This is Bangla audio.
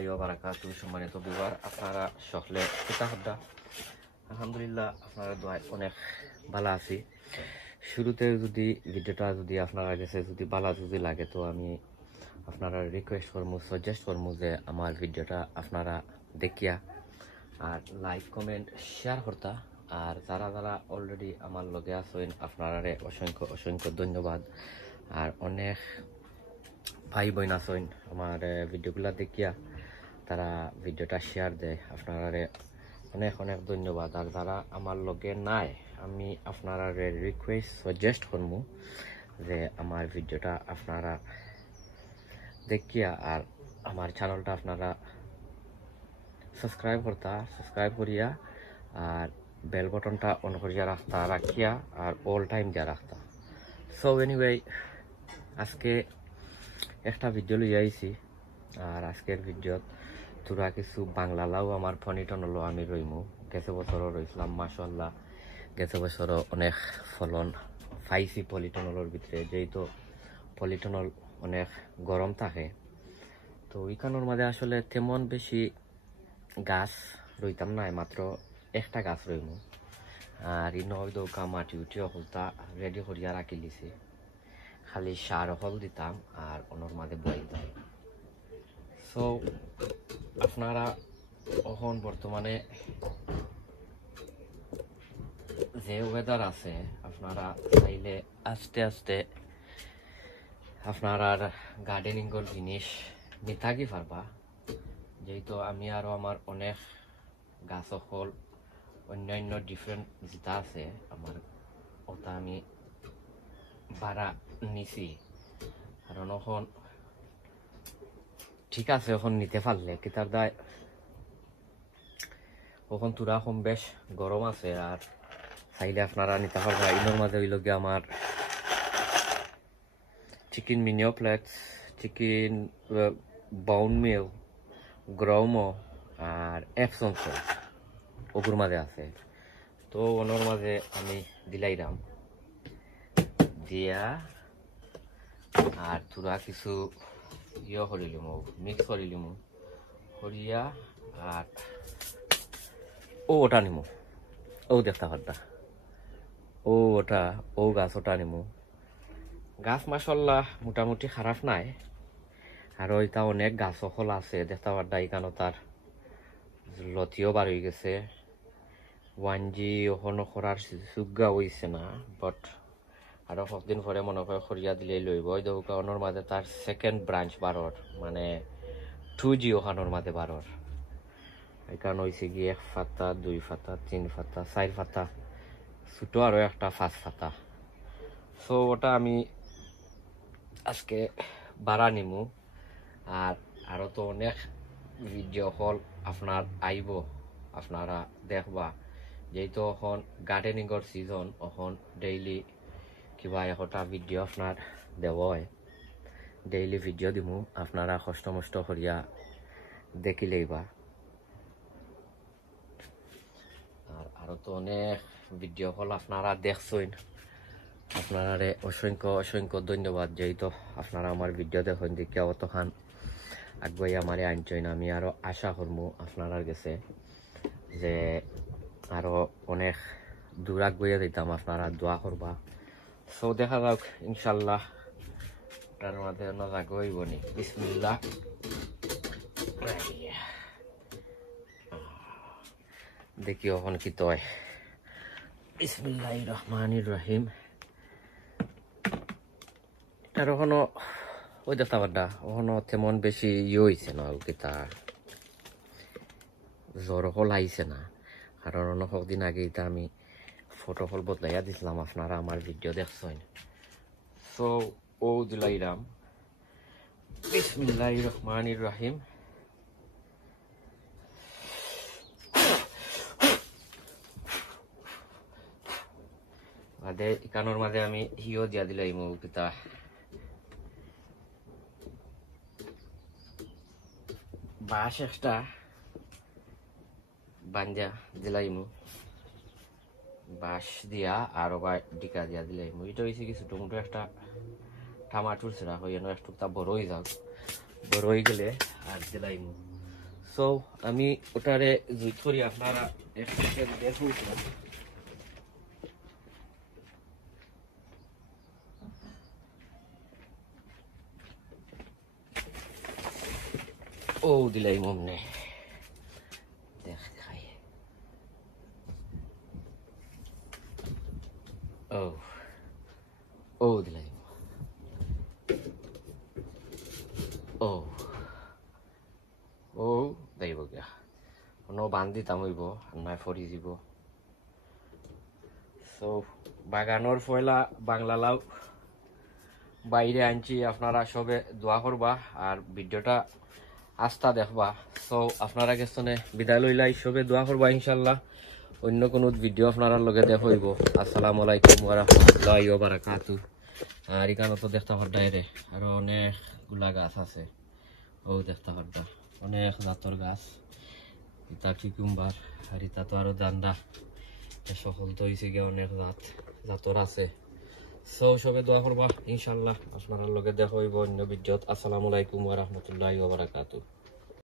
রহমতুল্লাহি ওয়া বারাকাতুহু। সম্মানিত ভিউয়ার, আপনারা সকলে কিতাবদা আলহামদুলিল্লাহ আপনারা দোয়ায় অনেক ভালো আছি। শুরুতে যদি ভিডিওটা যদি আপনারা কাছে যদি ভালো যদি লাগে তো আমি আপনারা রিকোয়েস্ট করবো, সাজেস্ট করবো যে আমার ভিডিওটা আপনারা দেখিয়া আর লাইক কমেন্ট শেয়ার করতা। আর যারা যারা অলরেডি আমার লগে আছেন আপনারা অসংখ্য অসংখ্য ধন্যবাদ। আর অনেক ভাই বোন আছেন আমার ভিডিওগুলা দেখিয়া তারা ভিডিওটা শেয়ার দেয়, আপনারা অনেক অনেক ধন্যবাদ। আর যারা আমার লগে নাই আমি আপনারা রিকোয়েস্ট সাজেস্ট করবো যে আমার ভিডিওটা আপনারা দেখিয়া আর আমার চ্যানেলটা আপনারা সাবস্ক্রাইব করিয়া আর বেল বটনটা অন করিয়া রাখিয়া আর অল টাইম যা রাখতা। সো এনিওয়ে আজকে একটা ভিডিও লই আইছি। আর আজকের ভিডিওত তোরা কিছু বাংলা লাউ আমার ফনিটন হলো আমি রইমু। গেছে বছরও রইছিলাম মাশাআল্লাহ, গেছে বছরও অনেক ফলন পাইছি পলিটনলের ভিতরে, যেহেতু পলিটনল অনেক গরম থাকে তো ওইখানোর মাঝে আসলে তেমন বেশি গাছ রইতাম না, মাত্র একটা গাছ রইমু। আর ইনো দৌকা মাটি উঠিও হলতা রেডি করিয়া রাখি লিছি, খালি সার হল দিতাম আর ওনার মাঝে বইতাম। সো আপনারা এখন বর্তমানে যে ওয়েদার আছে আপনারা চাইলে আস্তে আস্তে আপনার গার্ডেনিংয়ের জিনিস নিতাকি পারবা, যেহেতু আমি আরো আমার অনেক গাছ হল অন্যান্য ডিফারেন্ট যেটা আছে আমার ওটা আমি ভাড়া নিছি। কারণ এখন ঠিক আছে এখন নিতে পারলে কিতার দায় এখন তোরা কম বেশ গরম আছে আর চাইলে আপনারা নিতে পারবা। ইনোর মাঝে হইল গিয়ে আমার চিকেন মিনিওপ্লেক্স, চিকেন বাউন মিল, গ্রাউমো আর এপসন ওগুর মাঝে আছে। তো ওনার মাঝে আমি দিলাইরাম দিয়া আর তোরা কিছু ইয়ে করিলিম মিক্স করিলিম করিয়া আর ওটা নিমু, ও দেখতে পারতা ও গাছ ওটা নিমু। গাছ মাশাআল্লাহ মোটামুটি খারাপ নাই। আর ওইটা অনেক গাছ সকল আছে দেখতে পারতা, এখানে তার লতিও বার হয়ে গেছে। ওয়ানজি ওখানে করার সুগা হইছে না, বাট আরো কতদিন পরে মনে করে খরিয়া দিলে লইব। ওই দোকানের মাঝে তার সেকেন্ড ব্রাঞ্চ বারোর মানে 2G ওখানোর মাঝে বারোর। এখানে হয়েছে গিয়ে 1 ফাতা 2 ফাতা 3 ফাতা 4 ফাতা ছোট আরো একটা 5 ফাতা। সো ওটা আমি আজকে বাড়া নিমু। আর আরো তো অনেক ভিডিও হল আপনার আইব, আপনারা দেখবা। যেহেতু এখন গার্ডেনিংয়ের সিজন, এখন ডেইলি কিবা একটা ভিডিও আপনার দেওয়া হয়, ডেইলি ভিডিও দিমু, আপনারা কষ্ট মষ্ট করিয়া দেখিলেইবা। আর আরো তো অনেক ভিডিও হল আপনারা দেখছেন, আপনারা অসংখ্য অসংখ্য ধন্যবাদ। যেহেতু আপনারা আমার ভিডিও দেখেন দেখিয়া অতখান আগুয়াই আমারে আনছেন। আমি আরো আশা করবো আপনারা গেছে যে আরো অনেক দূর আগুয়া দিতাম, আপনারা দোয়া করবা। সো দেখা যাক ইনশাল্লাহ তার মধ্যে আগুয়াইব নি। বিসমিল্লাহ, দেখি এখন কি তয়। বিসমিল্লাহির রহমানির রহিম। আর ওখানো ওই দেখতে পারটা ওখানো তেমন বেশি ইয়ে হয়েছে না, কিতা জ্বর হল আইছে না। কারণ অনেক দিন আগে এটা আমি ফটো হল বদলাইয়া দিছিলাম, আপনারা আমার ভিডিও দেখছেন। সো ও দিলাইরাম বিসমিল্লাহির রহমানির রহিম। মাঝে কানোর মাঝে আমি হিও দিয়া দিলাই কিতা বাঁশ একটা বাঞ্জা দিলাইমু, বাঁশ দিয়া আর ডিকা দিয়া দিলাইমু। এটা হয়েছে কি ছোট মোটো একটা টামাটোর সেরা হয়ে একটু তা বড় হয়ে যাক, বড় হয়ে গেলে আর দিলাইমু। সো আমি ওটারে জুই করি আপনারা একটু দেখুন ও দিলাই মমনে দেখ দেখাই ও ও দিলাই ও ও যাইব গিয়া কোনো বান্ধি তামইব নাই ফরি যাব সো বাগানোর পয়লা বাংলা লাউ বাইরে আনছি আপনারা সবে দোয়া করবা আর ভিডিওটা আস্থা দেখবা সো আপনারা গেছনে বিদায় লইলাই সবে দোয়া করবা ইনশাল্লাহ অন্য কোনো ভিডিও আপনারা লগে দেখইব আসসালামু আলাইকুম ওয়া রাহমাতুল্লাহি ওয়া বারাকাতুহু আর এখানে তো দেখতে পারডাই রে আর অনেকগুলা গাছ আছে ও দেখতে পারডা অনেক জাতর গাছ এটা কিকুম্বার আর এটা তো আরো দান্ডা সকল তো হয়েছে গিয়ে অনেক জাতর আছে সো সবে দোয়া করবা ইনশাল্লাহ আপনার লগে দেখা হইব অন্য ভিডিওত আসসালামু আলাইকুম ওয়া রাহমাতুল্লাহি ওয়া বারাকাতুহু